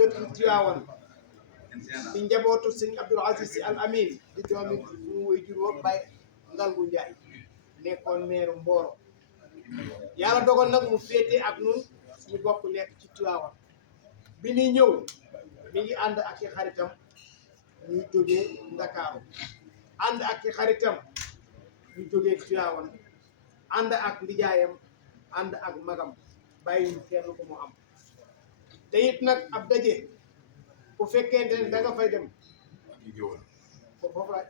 dëkk Tiwaawan di njabootu sëñ Abdoul Aziz Sy Al Amin di doomi mu way juróom Baye Ngalgu Njaay nekkoon meeru Mboro yàlla dogal nag mu féete ak nun ñu bokk nekk ci Tiwaawan bi ñuy ñëw mi ngi ànd ak i xaritam ñuy jógee Ndakaaru ànd ak i xaritam ñu jógee Tiwaawan ànd ak ndijaayam ànd ak magam bàyyi kenn ku mu am te it nag ab daje bu fekkente ne da nga fay dem foofu la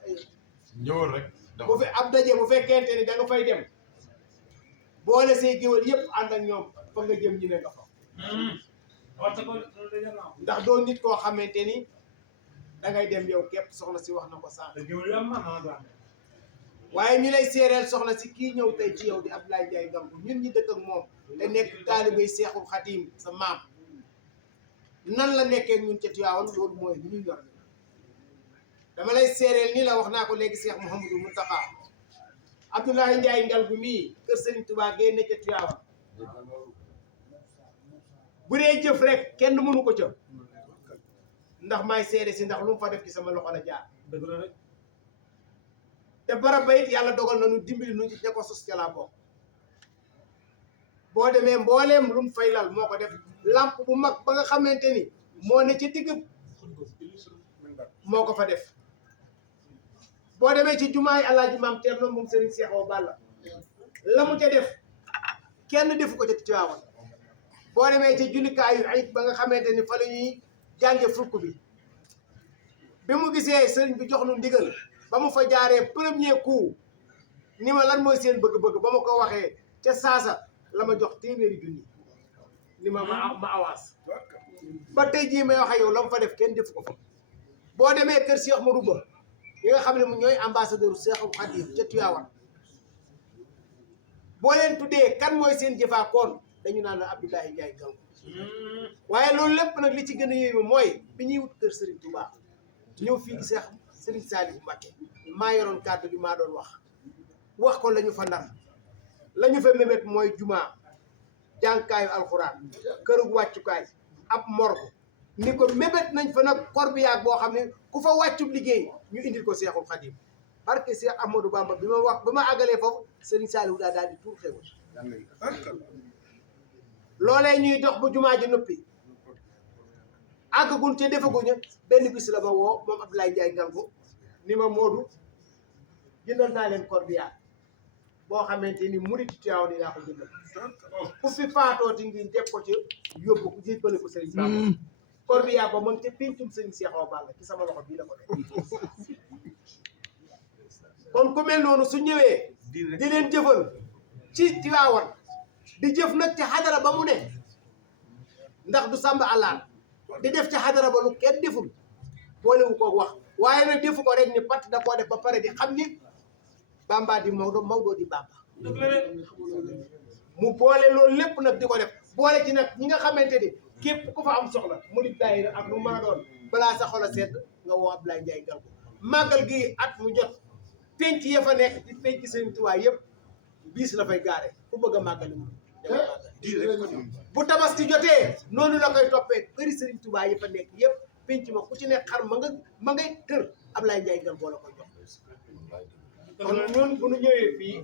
ñëwal rek bu fe ab daje bu fekkente ni da nga fay dem boole say géwél yëpp ànd ak ñoom fa nga jëm ñu ne nga fa ndax doo nit koo xamante ni da ngay dem yow képp soxna si wax na ko sànq waaye ñu lay seereel soxna si kii ñëw tey ci yow di Abdoulaye Ndiaye Ngalgou ñun ñi dëkk ak moom te nekk taalibey Seexul Xadim sa maam nan la nekkee ñun ca Tiwaawan loolu mooy li ñuy yor dama lay seereel nii la wax naa ko léegi Cheikh Mouhamadou Mountakha Abdoulaye Ndiaye Ngalgou mii kër Serigne Touba gee nekk ca Tiwaawan bu dee jëf rek kenn mënu ko ca ndax maay seere si ndax lu mu fa def ci sama loxo la jaar te barab ba it yàlla dogal na nu dimbali nu ci ña ko sos ca laa bokk boo demee mbooleem lu mu fay lal moo ko def lamp bu mag ba nga xamante ni moo ne ci digg moo ko fa def boo demee ci jumaay Alaaji Maam Cerno moom Serigne Cheikh Awa Balla la mu ca def kenn defu ko ca Tiwaawan boo demee ci jullikaayu ayit ba nga xamante ni fa la ñuy jànge fukk bi mu gisee sëriñ bi jox nu ndigal ba mu fa jaaree premier coup ni ma lan mooy seen bëgg-bëgg ba ma ko waxee ca saasa la ma jox téeméeri junni ni ma avance ba tey jii may wax ak yow la mu fa def kenn defu ko fa boo demee kër Cheikh Modou Ba yi nga xam ne ñooy ambassadeur Cheikhul Khadim ca Tiwaawan boo leen tuddee kan mooy seen jëfaakoon dañu naan la Abdoulaye Ndiaye Ngalgou waaye loolu lépp nag li ci gën a yéeme mooy bi ñuy wut kër Serigne Touba ñëw fii di Cheikh Serigne Saliou Mbacké maa yoroon kàddu bi maa doon wax ko la ñu fa nar la ñu fa mébét mooy jumaa jànkaayu alxuraan kërug wàccukaay ab morgue ni ko mébét nañ fa nag corbillard boo xam ne ku fa wàccub liggéey ñu indil ko Cheikhul Khadim parce que Cheikh Ahmadou Bamba bi ma wax ba ma àggalee foofu Serigne Saliou daal di tuur xewal loolee ñuy dox bu jumaa ji noppi àggagun te defaguñu benn bis la ma woo moom Abdoulaye Ndiaye Ngalgou ni ma Modou jëndal naa leen corbillard boo xamante ni murid Tiwaawan yi laa ko jëndal ku fi faatooti ngir def ko ci yóbbu ko jébbale ko Serigne Bamba corbillard ba mën te pincum Serigne Cheikh Awa Balla ci sama loxo bii la ko def kon ku mel noonu su ñëwee di leen jëfal ci Tiwaawan di jëf nag ci xadara ba mu ne ndax du sàmba àllaan di def ci xadara ba lu kenn deful boolewu ko wax waaye nag defu ko rek ni pat da koo def ba pare di xam ni Bamba di Maodo Maodo di Bamba mu boole loolu lépp nag di ko def boole ci nag ñi nga xamante ni képp ku fa am soxla murid daayira ak lu mën a doon balaa sa xol a sedd nga woo Abdoulaye Ndiaye Ngalgou màggal gi at mu jot penc ya fa nekk di penc Serigne Touba yëpp biis la fay gaare ku bëgg a màggali mu bu tabaski jotee noonu la koy toppee këri Serigne Touba yi fa nekk yëpp penc ma ku ci nekk xar ma ngay tër Abdoulaye Ndiaye Ngalgou la koy jox kon ñun bu ñu ñëwee fii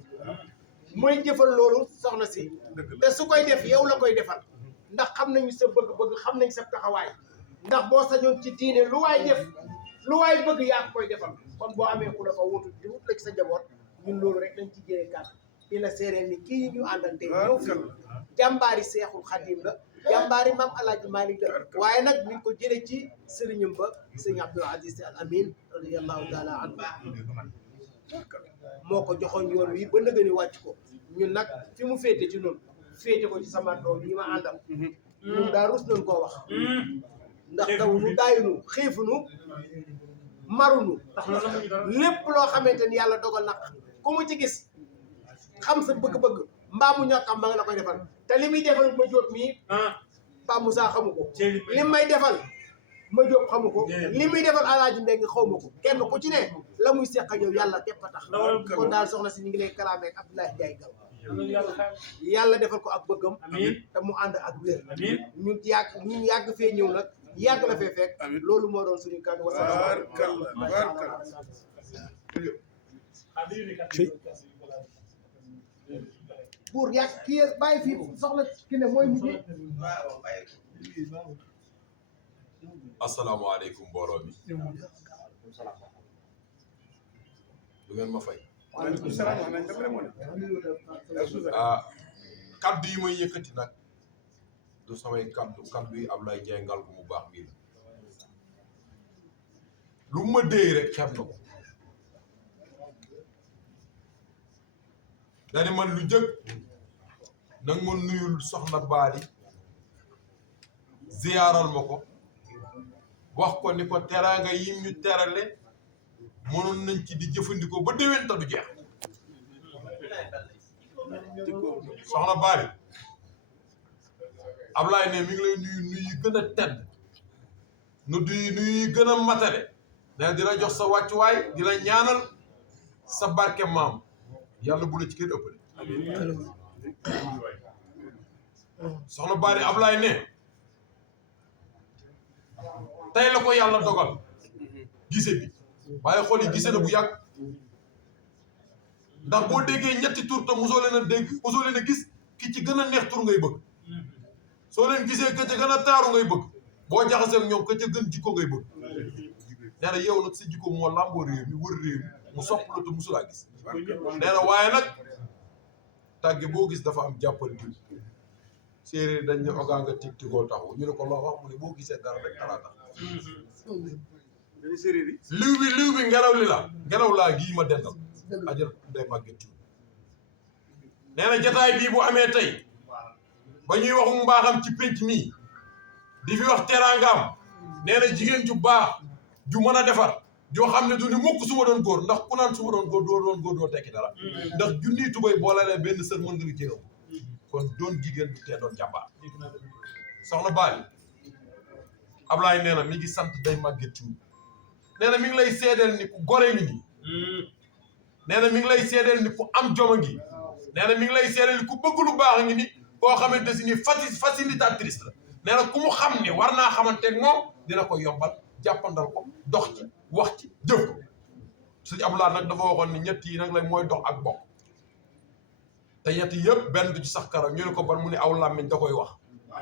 mooy jëfal loolu soxna si te su koy def yow la koy defal ndax xam nañu sa bëgg-bëgg xam nañ sa taxawaay ndax boo sañoon ci diine lu waay def lu waay bëgg yaa koy defal kon boo amee ku la fa wutu di wut la ci sa njaboot ñun loolu rek dañ ci jëlee kàddu di la seereel ni kii ñu àndante ñëw fi jàmbaari Seexul Xadim la jàmbaari maam Alaaji Maalik la waaye nag ñu ngi ko jëlee ci sëriñam ba sëriñ Abdoul Aziz Sy Al Amin radiyallahu taala anhu moo ko joxoon yoon wi ba nëgëni wàcc ko ñun nag fi mu féete ci noonu féete ko ci sama doom yi ma àndal ñun daa rus nañ koo wax ndax dawunu daayunu xiifunu marunu lépp loo xamante ni yàlla dogal nag ku mu ci gis xam sa bëgg-bëgg mbaa mu ñàkk am ba nga la koy defal te li muy defal ma jóob mii Pa Moussa xamu ko li may defal ma jóob xamu ko li muy defal Alaaji Mbengue xaw ma ko kenn ku ci ne la muy seq ak yow yàlla képp a tax kon daal soxna si ñu ngi lay kalaamee ak Abdoulaye Ndiaye Ngalgou yàlla defal ko ak bëggam te mu ànd ak wér ñu yàgg fee ñëw nag yàgg la fee fekk loolu moo doon suñu kàddu pour yàgg kii bàyyi fii soxla ki ne mooy mujj. asalaamaaleykum mbooloo mi. du ngeen ma fay. kaddu yi may yëkkati nag du samay kaddu yi Ablaye Ndiaye Ngalgou mu baax bii la lu ma déy rek xeeb na ko dani man lu jëkk nag ma nuyul soxna Baali ziyaaral ma ko wax ko ni ko teraanga yim ñu terale mënoon nañ ci di jëfandikoo ba déwén ta du jeex soxna Baali Ablaye ne mi ngi lay nuyu gën a tedd nuyu gën a matale ne di la jox sa wàccuwaay di la ñaanal sa barke maam yàlla bu la ci kenn ëppale soxna Baali Ablaye ne tey la ko yàlla dogal gise bi waaye xool yi gise na bu yàgg ndax boo déggee ñetti tur te mosoo leen a dégg mosoo leen a gis ki ci gën a neex tur ngay bëgg soo leen gisee ka ca gën a taaru ngay bëgg boo jaxasee ak ñoom ka ca gën jikko ngay bëgg nee na yow nag sa jikko moo làmboo réew mi wër réew mi mu sopp la te mosulaa gis nee na waaye nag tàgge boo gis dafa am jàppal diw séeréer dañ ne ogaa nga tig tigoo taxu ñu ne ko loo wax mu ne boo gisee dara rek talaa tax liw bi ngelaw laa gii ma dendal ajal day màgget ci nee na jataay bii bu amee tey ba ñuy waxu mbaaxam ci pénc mii di fi wax teraangaam nee na jigéen ju baax ju mën a defar joo xam ne du ni mukk su ma doon góor ndax ku naan su ma doon góor doo tekki dara ndax junniy tubay boolalee benn sër mën nga lu jéeram kon doon jigéen du tee doon jàmbaar soxna Baali Ablaye nee na mi ngi sant day màgget ci nee na mi ngi lay seedeel ni ku gore ngi nii nee na mi ngi lay seedeel ni ku am joma ngi nee na mi ngi lay seedeel ni ku bëgg lu baax ngi ni koo xamante si ni facilitatrice la nee na ku mu xam ne war naa xamanteeg moom dina ko yombal jàppandal ko dox ci wax ci jëf ko suñu Ablaye nag dafa waxoon ni ñett yi nag lay mooy dox ak bokk te ñett yëpp benn du ci sax karaw ñu ne ko ban mu ne aw làmmiñ da koy wax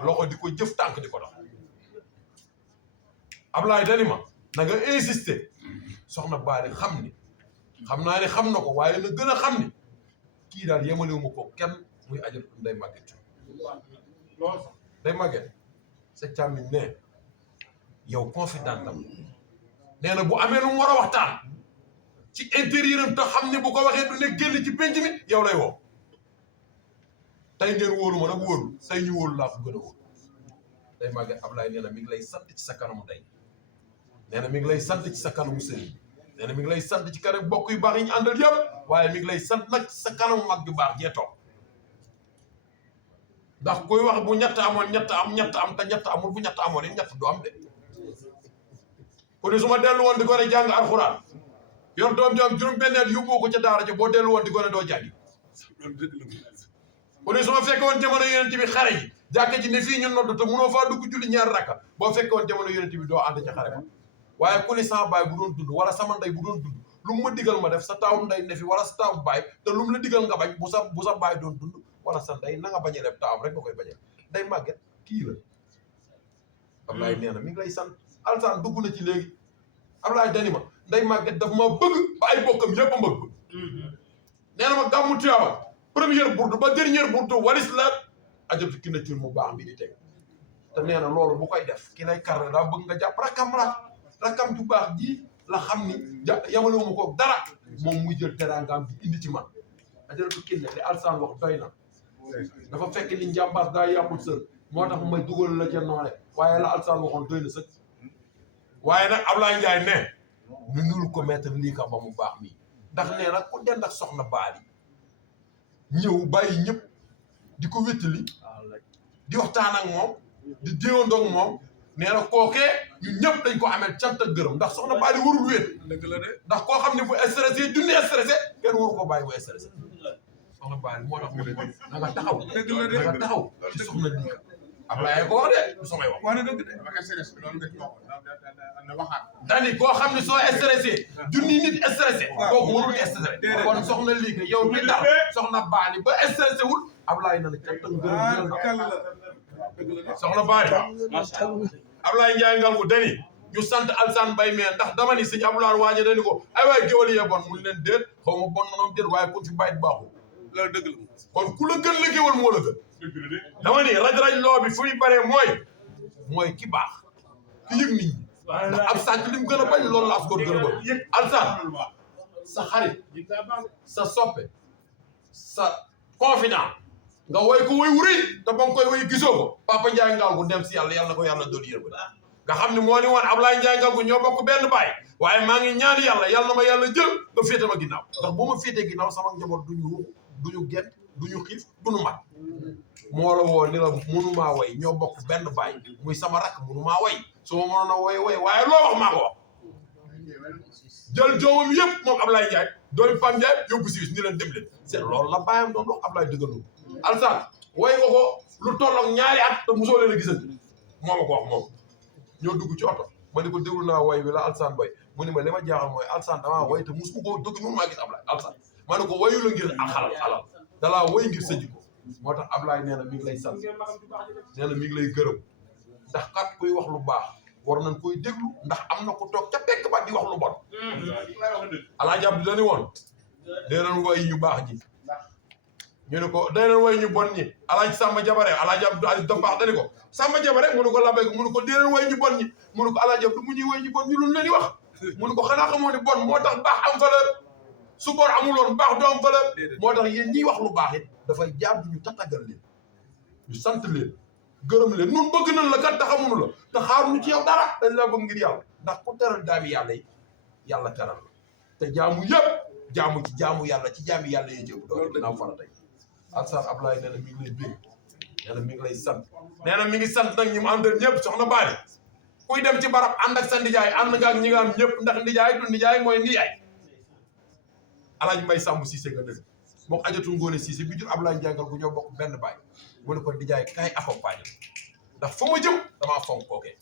loxo di ko jëf tànk di ko dox Ablaye dani ma na nga insister soxna Baali xam naa ne xam na ko waaye na gën a xam ni kii daal yemalewu ma ko kenn muy ajal day màgget day màgget sa càmmiñ ne yow confidentam nee na bu amee lu mu war a waxtaan ci intérieur am te xam ne bu ko waxee du ne génn ci penc mi yow lay woo tey ngeen wóolu ma nag wóolu say ñu wóolu laa ko gën a wóolu day màgget Ablaye nee na mi ngi lay sant ci sa kanamu day nee na mi ngi lay sant ci sa kanamu sëriñ nee na mi ngi lay sant ci kanam bokk yu baax yi ñu àndal yëpp waaye mi ngi lay sant nag ci sa kanamu mag yu baax jee toog ndax kuy wax bu ñett amoon ñett am te ñett amul bu ñett amoon it ñett du am de ku ne su ma dellu woon di ko ne jàng alxuraan yor doom ji am juróom benn at yóbbu ko ca daara ja boo dellu woon di ko ne doo jàngi ku ne su ma fekke woon jamono yonent bi xare ji jàkka ji ne fii ñu nodd te munoo faa dugg julli ñaar rakka boo fekke woon jamono yonent bi doo ànd ca xare ba waaye ku ne sama baay bu doon dund wala sama ndey bu doon dund lu mu ma digal ma def sa taawu ndey ne fi wala sa taawu baay te lu mu la digal nga bañ bu sa baay doon dund wala sa ndey na nga bañ a def taawam rek nga koy bañal day màgget kii la Ablaye nee na mi ngi lay sant alsaan dugg na ci léegi Ablaye dani ma nday màgget daf ma bëgg ba ay bokkam yëpp a mbëgg nee na ma gàmmu Tiwaawan première bourde ba dernière bourde walis la ajatu ki na cur mu baax bi di teg te nee na loolu bu koy def ki lay karne daa bëgg nga jàpp rakam ju baax ji la xam ni yamalewuma ko dara moom muy jël teraangaam bi indi ci man ajatu ki ne li alsaan wax doy na dafa fekk ni njàmbaas daa yàqul sër moo tax may dugal la ca noone waaye la alsaan waxoon doy na sëkk waaye nag Ablaye Ndiaye ne ñu nul ko mettre lii ka ba mu baax mii ndax nee nag ku dend ak soxna Baali ñëw bàyyi ñëpp di ko wéttali di waxtaan ak moom di déewandoog moom nee na kookee ñun ñëpp dañ ko amee cant ak gërëm ndax soxna Baali warul wéet dëgg la de ndax koo xam ne bu stressé junni stressé kenn waru ko bàyyi bu stressé soxna Baali moo tax mu ne na nga taxaw na nga taxaw ci soxna lii ka Ablaye ko wax de du samay wax. wax na dëgg de dama stress loolu nga ci waxoon na waxaat. dani koo xam ne soo stressé junni nit stressé. kooku warul stressé. kon soxna lii que yow mi tax soxna Baali ba stressé wul Ablaye na la ca tënk soxna Baali. Ablaye Ndiaye Ngalgou dani ñu sant Alsaan Mbaye mais ndax dama ni sëñ Abdoulaye waaje dani ko ay waay géwal yee bon mun leen déet xaw ma bon noonu déet waaye ku fi bàyyi baaxul. loolu dëgg la. kon ku la gën la géwal moo la gën. dama ni raj-raj loo bi fu muy baree mooy ki baax ki yëg nit ñi. ndax ab sànq li mu gën a bañ loolu la as góor gën a bañ. Alsaan sa xarit sa soppe sa confident nga woy ko woy wuri te ba nga koy woy gisoo ko Papa Ndiaye Ngalgou dem si yàlla na ko yàlla doon yërëm nga xam ne moo ni woon Ablaye Ndiaye Ngalgou ñoo bokk benn baay waaye maa ngi ñaan yàlla na ma yàlla jël nga féete ma ginnaaw ndax bu ma féetee ginnaaw sama njaboot duñu ruux duñu gent duñu xiif duñu mat moo la woo ni la mënumaa way ñoo bokk benn baay muy sama rakk mënumaa way su ma mënoon a way waaye loo wax maa ko wax jël joomam yëpp moom Ablaye Ndiaye doomi Pam Ndiaye yóbbu si ni leen dem leen c'est loolu la bàyyam doon wax Ablaye dëggaloo Alsaan way nga ko lu tollook ñaari at te mosoo leen a gisante moo ma ko wax moom ñoo dugg ci oto ma ni ko déglu naa way bi la Alsaan bay mu ni ma li ma jaaxal mooy Alsaan damaa way te mosuma koo dëgg mënu maa gis Ablaye Alsaan ma ne ko wayu la ngir ak xalal dalaa way ngir sa jikko moo tax Ablaye nee na mi ngi lay sant nee na mi ngi lay gërëm ndax kat kuy wax lu baax war nañ koy déglu ndax am na ku toog ca pekk ba di wax lu bon Alaaji Abdu dani woon dee nañ way ñu baax ji ñu ne ko dee nañ way ñu bon ñi Alaaji Samba Jabare Alaaji Abdu Aziz da baax dani ko Samba Jabare mu ne ko labay ko mu ne ko dee nañ way ñu bon ñi mu ne ko Alaaji Abdu mu ñuy way ñu bon ñu lu leen di wax mu ne ko xanaa xamoo ne bon moo tax baax am valeur su bon amuloon baax du am valeur moo tax yéen ñiy wax lu baax it dafay jaadu ñu tatagal leen ñu sant leen gërëm leen nun bëgg nañ la kat te xamuñu la te xaaruñu ci yow dara dañ la bëgg ngir yàlla ndax ku teral daami yàlla yi yàlla teral la te jaamu yëpp jaamu yàlla ci jaami yàlla yi jëw doole dinaa fara tey Alsaan Ablaye nee na mi ngi lay bég nee na mi ngi lay sant nee na mi ngi sant nag ñi mu àndal ñëpp soxna Baali kuy dem ci barab ànd ak sa ndijaay ànd nga ak ñi nga am ñëpp ndax ndijaay du ndijaay mooy ndijaay Alaaji Mbay Samb Cissé nga dëgg moom ajatu Ngoone Cissé bi jur Ablaye Ndiaye Ngalgou ñoo bokk benn baay mu ne ko ndijaay kay accompagné ndax fa ma jëm damaa fonk kookee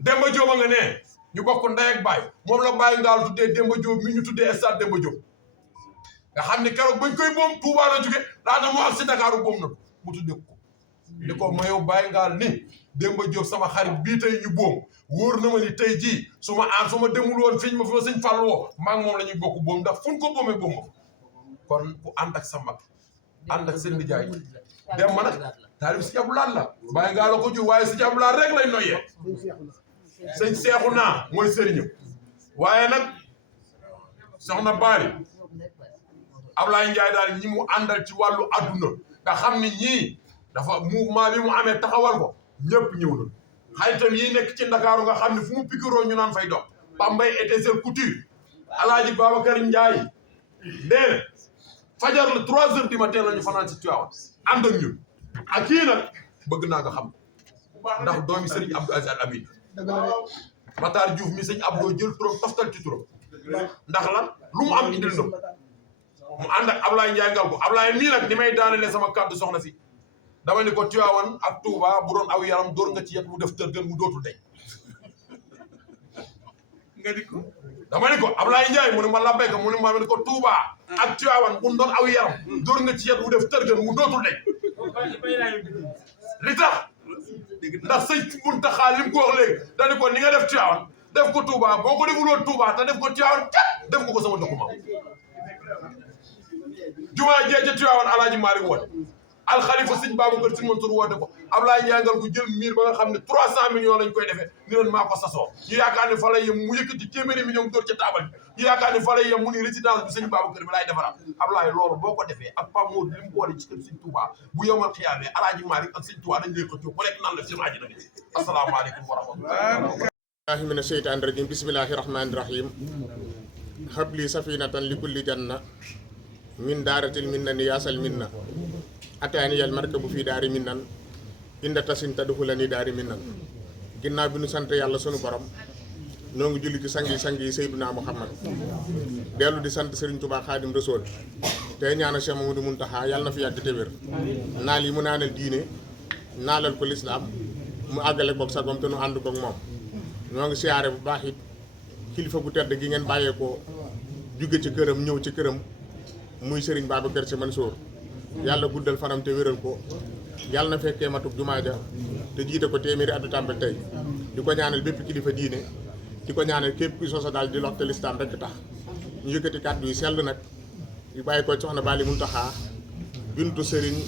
Demba Diop a nga ne ñu bokk ndey ak baay moom la Baye Ngaal tuddee Demba Diop mi ñu tuddee stade Demba Diop nga xam ne keroog bañ koy boom Touba la jóge laata mu ak si Dakar boom na mu tuddee ko ni ko mayow Baye Ngaal ni Demba Diop sama xarit bii tey ñu boom wóor na ma ni tey jii su ma demul woon fiñ ma fi ma sëñ Fall woo maa ngi moom la ñuy bokk boom ndax fu ñu ko boomee boom ma kon ku ànd ak sa mag ànd ak seen nijaay dem ma nag taalib si Abdoulaye la Baye Ngaal la ko jur waaye si Abdoulaye rek lay noyyee sëñ Seexu naa mooy sëriñam waaye nag soxna Baali Ablaye Ndiaye daal ñi mu àndal ci wàllu adduna nga xam ni ñii dafa mouvement bi mu amee taxawal ko ñëpp ñëw na xaritam yi nekk ci Ndakaaru nga xam ne fu mu pikiroo ñu naan fay dox Pambay Étincelle Couture Alaaji Babacar Ndiaye nee na fajar la 3 heures du matin la ñu fanaan si Tivaouane ànd ak ñun ak kii nag bëgg naa nga xam ndax doomi Sëriñ Abdou Aziz Al Amin Matar Diouf mi sëñ Abdou jël turam toftal ci turam ndax lan lu mu am indil na mu ànd ak Ablaye Ndiaye Ngalgou Ablaye mii nag ni may daanele sama kàddu soxna si dama ni ko Tivaouane ak Touba bu doon aw yaram dóor nga ci yet mu def tërgën mu dootul deñ nga di ko dama ni ko Ablaye Ndiaye mu ne ma labbayka mu ne ma ni ko Touba ak Tivaouane bu doon aw yaram dóor nga ci yet mu def tërgën mu dootul deñ li tax ndax sëñ Muntaxa li mu ko wax léegi dañu ko ni nga def Tivaouane def ko Touba boo ko defuloon Touba te def ko Tivaouane kat def ko sama document jumaa jeeje Tivaouane Alaaji Maalik woote alxalifa sëñ Babacar Sy Mansour woote ko Ablaye Ndiaye Ngalgou jël miir ba nga xam ne 300 millions lañ koy defee ni leen maa ko sasoo ñu yaakaar ne fa lay yem mu yëkkati téeméeri millions dóor ca taabal bi ñu yaakaar ne fa lay yem mu ni résidence bi sëñ Babacar bi laay defaraat Ablaye loolu boo ko defee ak Pape Modou li mu boole ci kër sëñ Touba bu yomal xiyaamee Alaaji Maalik ak sëñ Touba dañ lay ko ku nekk nan la seen aji na asalaamaaleykum wa rahmatullah mina sheytaani rajim bismillahi rahmani rahim habli safinatan li kulli janna min daaratil minna ni yaasal minna ataani yal markabu fii daari minnan inda tasin tadxulani daari minnan ginnaaw bi nu sant yàlla sunu borom noo ngi julli ci sangi Seydina Muhammad dellu di sant Serigne Touba Khadim Rasoul tey ñaanal Cheikh Mamadou Mountakha yàlla na fi yàgg te wér naal yi mu naanal diine naalal ko lislaam mu àggale koog sagom te nu ànd koog moom. ñoo ngi siyaare bu baax it kilifa bu tedd gi ngeen bàyyeekoo jóge ci këram ñëw ci këram muy Serigne Babacar Sy Mansour yàlla guddal fanam te wéral ko yàlla na fekkee matug jumaa ja te jiite ko téeméeri atu tàmbal tey di ko ñaanal bépp kilifa diine di ko ñaanal képp kuy sosa daal di loxte lislaam rekk tax ñu yëkkati kàddu yi sell nag yu bàyyi ko soxna Bali Muntaxa bintu Serigne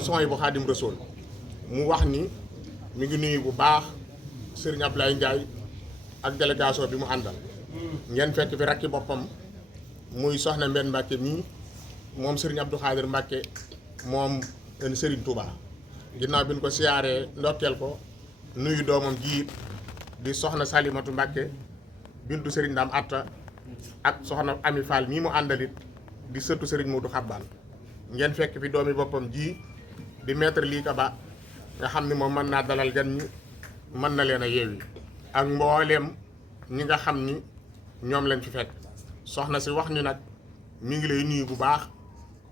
son yi bu Xaadim Rasuul mu wax ni mi ngi nuyu bu baax Serigne Abdoulaye Ndiaye ak délégation bi mu àndal ngeen fekk fi rakki boppam muy soxna Mbène Mbacke mii moom Serigne Abdou Khadir Mbacke moom Serigne Touba ginnaaw bi ñu ko siyaaree ndokkeel ko nuyu doomam jiit di soxna Salimatu Mbacke bintu Serigne Dame Atta ak soxna Ami Fall mii mu àndalit di sëtu Serigne Modou Xabbaan ngeen fekk fi doomi boppam ji di maître lii ka ba nga xam ni moom mën naa dalal gan ñi mën na leen a yeewi ak mbooleem ñi nga xam ni ñoom lañ fi fekk soxna si wax ni nag mi ngi lay nuyu bu baax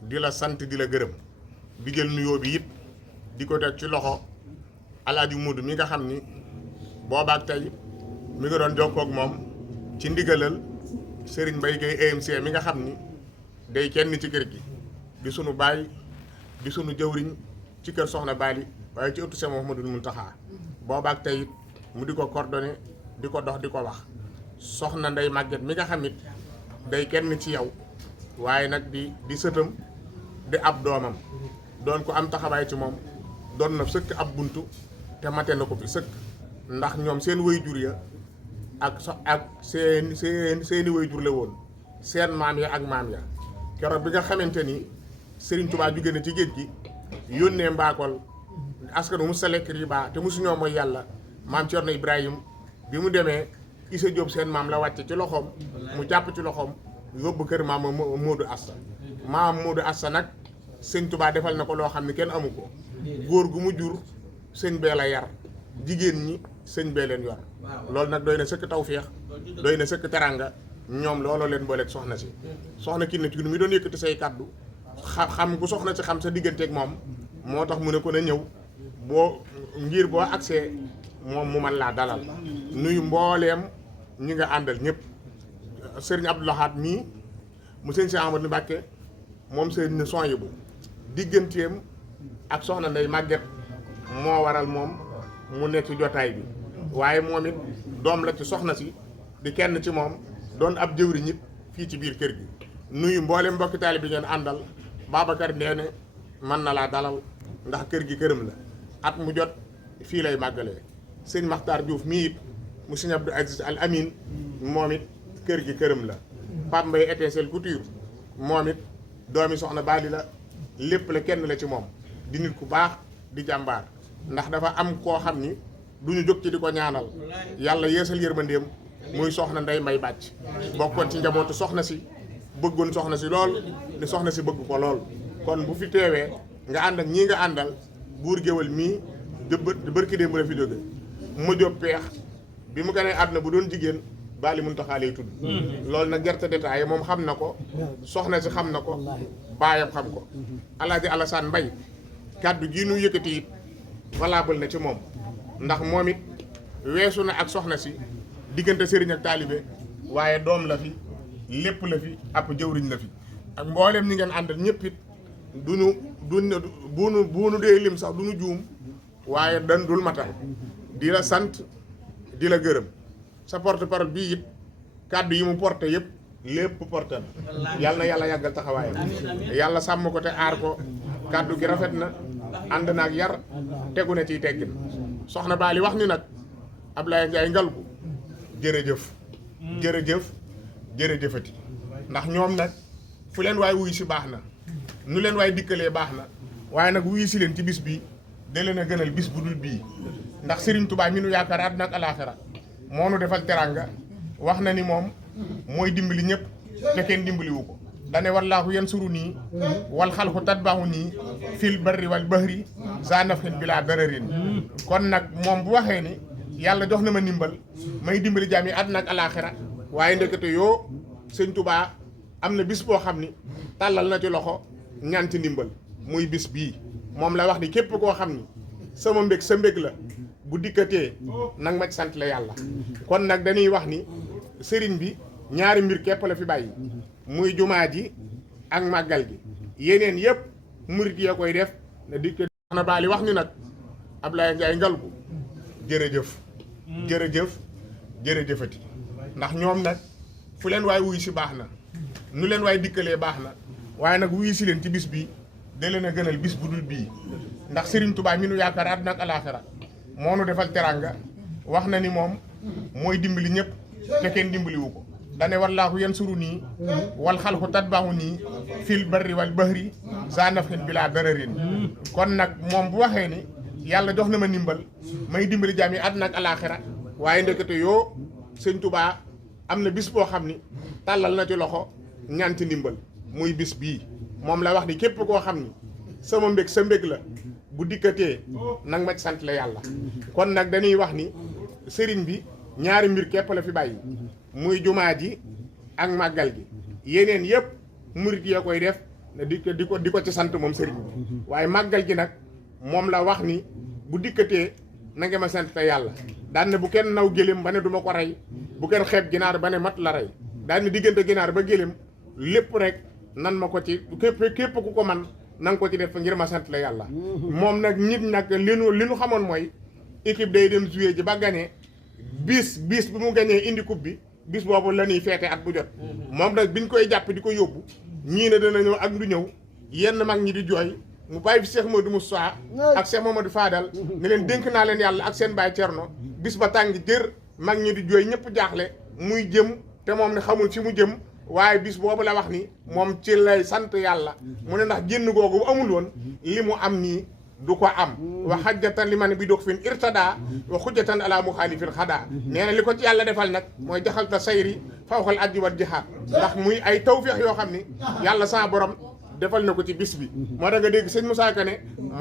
di la sant di la gërëm di jël nuyoo bi it di ko teg ci loxo Alaaji Muudu mi nga xam ni boobaak tey mi ngi doon jokkoo ak moom ci ndigalal Serigne Mbaye Gueye AMC mi nga xam ni day kenn ci kër gi di sunu baay di sunu jëwriñ ci kër soxna Bali waaye ci ëttu Seex Muhammadul Muntaxa boobaak tey it mu di ko coordonné di ko dox di ko wax soxna Ndey Màgget mi nga xam it day kenn ci yow waaye nag di sëtam di ab doomam doon ko am taxawaay ci moom doon na sëkk ab buntu te mate na ko fi sëkk ndax ñoom seen waajur ya ak seeni waajur la woon seen maam ya ak maam ya keroog bi nga xamante ni Serigne Touba jóge na ci géej gi yónnee mbaakol askan mu sa lekk riba te mosuñoo mooy yàlla maam Cerno Ibrahim bi mu demee Issa Diop seen maam la wàcce ci loxoom mu jàpp ci loxoom yóbbu kër maam Modou Asta maam Modou Asta nag sëñ Touba defal na ko loo xam ne kenn amu ko góor gu mu jur sëñ bee la yar jigéen ñi sëñ bee leen yor loolu nag doy na sëkk tawféex doy na sëkk teranga ñoom looloo leen booleeg soxna si soxna kii na ci mi doon yëkkati say kàddu xam ku soxna si xam sa digganteeg moom moo tax mu ne ko na ñëw boo ngir boo agsee moom mu mën laa dalal nuyu mbooleem ñi nga àndal ñëpp sëriñ Abdou Lahad mii mu sëñ si Amadou Mbacke moom sëriñ son yi bu digganteem ak soxna Ndey Màgget moo waral moom mu nekk ci jotaay bi waaye moom it doom la ci soxna si di kenn ci moom doon ab jëwri ñit fii ci biir kër gi nuyu mboolem mbokki taali bi ngeen àndal Babacar Ndeene mën na laa dalal ndax kër gi këram la at mu jot fii lay màggalee sëñ Makhtar Diouf mii it mu sëñ Abdou Aziz Al Amin moom it kër gi këram la Pape Mbaye Étincelle Couture moom it doomi soxna Bali la lépp la kenn la ci moom di nit ku baax di jàmbaar ndax dafa am koo xam ni du ñu jóg ci di ko ñaanal yàlla yeesal yërmandeem muy soxna Ndey May Bàcc bokkoon ci njabootu soxna si bëggoon soxna si lool ni soxna si bëgg ko lool kon bu fi teewee nga ànd ak ñii nga àndal buur géwal mii di bërki démb la fi jóge mu jóg peex bi mu gënee àdduna bu doon jigéen Bali Muntaxa lay tudd loolu nag gerte détaillé moom xam na ko soxna si xam na ko baayam xam ko Alaaji Alassane Mbay kàddu gii nu yëkkati it valable na ci moom ndax moom it weesu na ak soxna si diggante sëriñ ak taalibe waaye doom la fi lépp la fi ab jëwriñ la fi ak mbooleem ñi ngeen àndal ñëpp it buunu dee lim sax duñu juum waaye dan dul matal di la sant di la gërëm sa porte parole bii it kàddu yi mu porté yëpp lépp porté na yàlla na yàlla yàggal taxawaayam yàlla sàmm ko te aar ko kàddu gi rafet na ànd na ak yar tegu na ciy teggin soxna Bali wax ni nag Ablaye Ndiaye Ngalgu jërëjëf jërëjëf jërëjëfati ndax ñoom nag fu leen waay wuyu si baax na nu leen waay dikkalee baax na waaye nag wuyu si leen ci bis bi da leen a gënal bis bu dul bii ndax Serigne Touba mi nu yaakaar àdduna ak alaaxira moo nu defal teranga wax na ni moom mooy dimbali ñëpp te kenn dimbaliwu ko dane wallaahu yansuru nii wal xalqu tatbaahu nii fil barri wal bahri za nafhin bila dararin kon nag moom bu waxee ni yàlla jox na ma ndimbal may dimbali jaam yi àdduna ak alaaxira waaye ndekete yoo sëñ Touba am na bis boo xam ni tàllal na ci loxo ñaan ci ndimbal muy bis bii moom la wax ni képp koo xam ni sama mbég sa mbég la bu dikkatee nag ma ci sant la yàlla kon nag dañuy wax ni sëriñ bi ñaari mbir képp la fi bàyyi muy jumaa ji ak màggal gi yeneen yëpp murit yee koy def na dikk na baali wax ni nag Ablaye Ndiaye Ngalgou jërëjëf jërëjëf jërëjëfati ndax ñoom nag fu leen waay wuy si baax na nu leen waay dikkalee baax na waaye nag wuyu si leen ci bis bi da leen a gënal bis bu dul bii ndax Serigne Touba mi nu yaakaar àddina ak alaaxira moo nu defal teranga wax na ni moom mooy dimbali ñëpp te kenn dimbaliwu ko dane wallaahu yansuru nii wal xalqu tatbaahu nii fil barri wal bahri za nafin bila dararin kon nag moom bu waxee ni yàlla jox na ma ndimbal may dimbali jaam yi àddina ak alaaxira waaye ndekete yoo sëñ Touba am na bis boo xam ni tàllal na ci loxo ñaan ci ndimbal muy bis bii moom la wax ni képp koo xam ni sama mbég sa mbég la bu dikkatee nag ma ci sant la yàlla kon nag dañuy wax ni sëriñ bi ñaari mbir képp la fi bàyyi muy jumaa ji ak màggal gi yeneen yëpp murit yee koy def di ko ci sant moom sëriñ bi waaye màggal gi nag moom la wax ni bu dikkatee na nga ma sant la yàlla daan ne bu kenn naw gëléem ba ne du ma ko rey bu kenn xeeb ginaar ba ne mat la rey daan ne diggante ginaar ba gëléem lépp rek nan ma ko ci képp ku ko man na nga ko ci def ngir ma sant la yàlla moom nag nit nag li nu xamoon mooy équipe day dem jouer ji ba gagné bis bi mu gagné indi coupe bi bis boobu la ñuy feete at bu jot moom nag biñ koy jàpp di ko yóbbu ñii ne dana ñëw ak du ñëw yenn mag ñi di jooy mu bàyyi fi Cheikh Modou Moussa ak Cheikh Mamadou Fadal ne leen dénk naa leen yàlla ak seen baay Cerno bis ba tàng jër mag ñi di jooy ñëpp jaaxle muy jëm te moom ne xamul fi mu jëm waaye bis boobu la wax ni moom ci lay sant yàlla mu ne ndax génn googu bu amul woon li mu am nii du ko am wa xajjatan li man bi dox fin irtada wa xujjatan ala muxaalifin xadaa nee na li ko ci yàlla defal nag mooy jaxalta sayri fawxal ajji wat jihaad ndax muy ay tawféex yoo xam ni yàlla sa borom defal na ko ci bis bi moo tax nga dégg sëñ Moussa Ka ne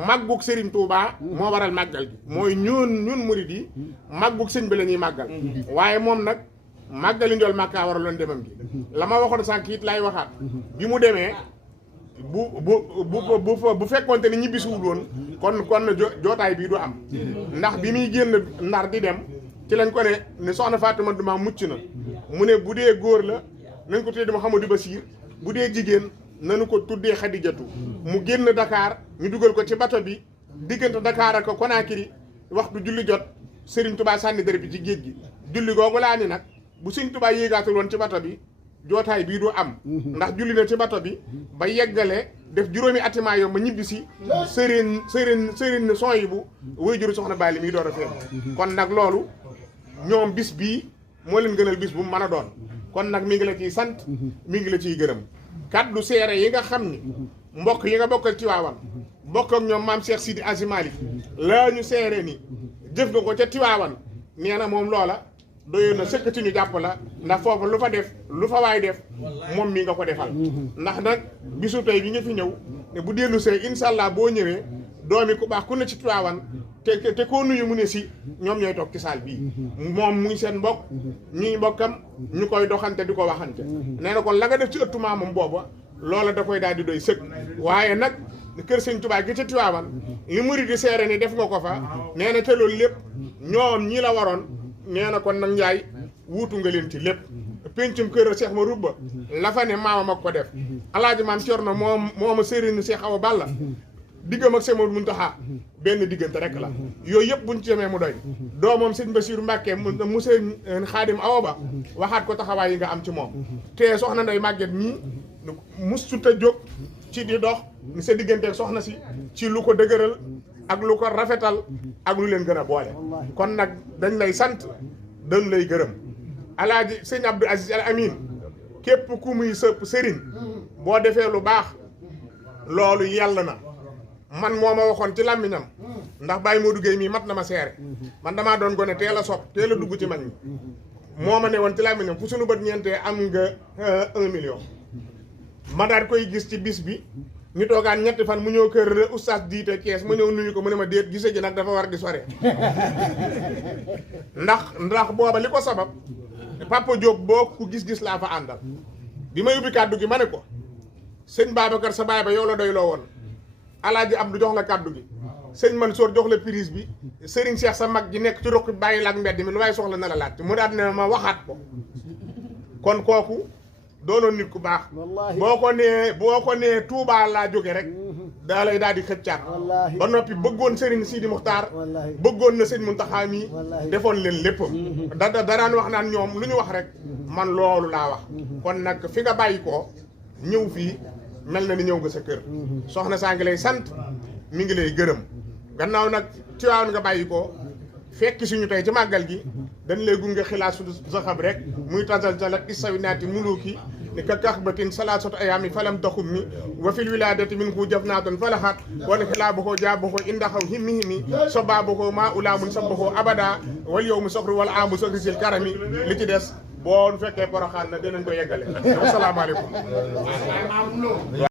màggug Serigne Touba moo waral màggal gi mooy ñun murid yi màggug sëñ bi la ñuy màggal waaye moom nag màggali njool màkkaa waraloon demam gi la ma waxoon sànq it laay waxaat bi mu demee bu fekkoonte ni ñibbisiwul woon kon jootaay bii du am ndax bi muy génn Ndar di dem ci lañ ko ne soxna Fatima Duma mucc na mu ne bu dee góor la nañ ko tuddee Mouhamadou Bassir bu dee jigéen nañu ko tuddee Xadijatu mu génn Dakar ñu dugal ko ci bato bi diggante Dakar ak Conakry waxtu julli jot Serigne Touba sànni dër bi ci géej gi julli googu laa ni nag bu Serigne Touba yéegaatul woon ci bato bi jootaay bii du am ndax julli na ci bato bi ba yeggale def juróomi atimaa yow ma ñibbi si sëriñ son yi bu way juru soxna Bali mi door a feeñ kon nag loolu ñoom bis bii moo leen gënal bis bu mu mën a doon kon nag mi ngi la ciy sant mi ngi la ciy gërëm kaddu seere yi nga xam ni mbokk yi nga bokkal ci Tiwaawan bokk ak ñoom maam Cheikh Sidi Aji Malick laa ñu seere ni jëf nga ko ca Tiwaawan nee na moom loola doyoon na sëkkati ñu jàpp la ndax foofu lu fa waay def moom mi nga ko defal ndax nag bisu tey bi nga fi ñëw ne bu dellu see incha allah boo ñëwee doomi ku baax ku ne ci Tiwaawan te koo nuyu mu ne si ñoom ñooy toog ci saal bii moom muy seen mbokk ñuy mbokkam ñu koy doxante di ko waxante nee na kon la nga def ci ëttu maamam booba loola da koy daal di doy sëkk waaye nag kër sëñ Tuubaa gi ca Tiwaawan li murid di seere ni def nga ko fa nee na te loolu lépp ñoom ñi la waroon nee na kon nag Njaay wuutu nga leen ci lépp pencum kër Cheikh ma rubba la fa ne maamam ak ko def alaaji maam Cerno mooma sëriñ Cheikh Awa Balla diggam ak Cheikh Mountakha benn diggante rek la yooyu yëpp buñ ci yemee mu doy doomam sëñ Bassirou Mbacke mu sëñ Xaadim Awa Ba waxaat ko taxawaay yi nga am ci moom te soxna Ndey Màgget ñii musuta jóg ci di dox ni sa digganteeg soxna si ci lu ko dëgëral ak lu ko rafetal ak lu leen gën a boole kon nag dañ lay sant dañ lay gërëm alaaji sëñ Abdou Aziz Al Amin képp ku muy sëpp sëriñ boo defee lu baax loolu yàlla na man moo ma waxoon ci làmmiñam ndax Baye Modou Gueye mii mat na ma seere man damaa doon gone teel a sopp teel a dugg ci mag ñi moo ma ne woon ci làmmiñam fu suñu bët ñeentee am nga 1 million ma daal koy gis ci bis bi ñu toogaan ñetti fan mu ñëw kër oustaz diite Thiès ma ñëw nuyu ko mu ne ma déet gise ji nag dafa war di sore ndax booba li ko sabab Papa Diop boo ku gis-gis laa fa àndal bi may ubbi kàddu gi ma ne ko sëñ Babacar sa baay ba yow la doy loo woon Alaaji Abdou jox la kàddu gi sëñ Mansour jox la prise bi Serigne Cheikh sa mag ji nekk ci ruq bàyyi la ak mbedd mi lu waaye soxla na la laaj mu daal ne ma waxaat ko kon kooku doonoon nit ku baax boo ko nee Touba laa jóge rek daa lay daal di xëccaat ba noppi bëggoon Serigne Sidi Muxtaar bëggoon na sëñ Muntaxa mi defoon leen lépp daraan wax naan ñoom lu ñu wax rek man loolu laa wax kon nag fi nga bàyyi ko ñëw fii mel na ni ñëw nga sa kër soxna saa ngi lay sant mi ngi lay gërëm gannaaw nag Tiwaawan nga bàyyi ko fekk suñu tey ci màggal gi dañ lay gunge xilaasu zaxab rek muy tasalsalat isawinaati muluki ni ka kaxbatin salaasatu ayaami falam taxum mi wa fil wiladati min ku jëf naatoon falaxat wan xilaabuko jaabuko indaxaw himmi himmi sobaabuko maa ulaamun sabbuko abada wal yow mu soxru wala amu soxri sil karami li ci des boo fekkee poroxaan na dinañ ko yeggale asalaamaaleykum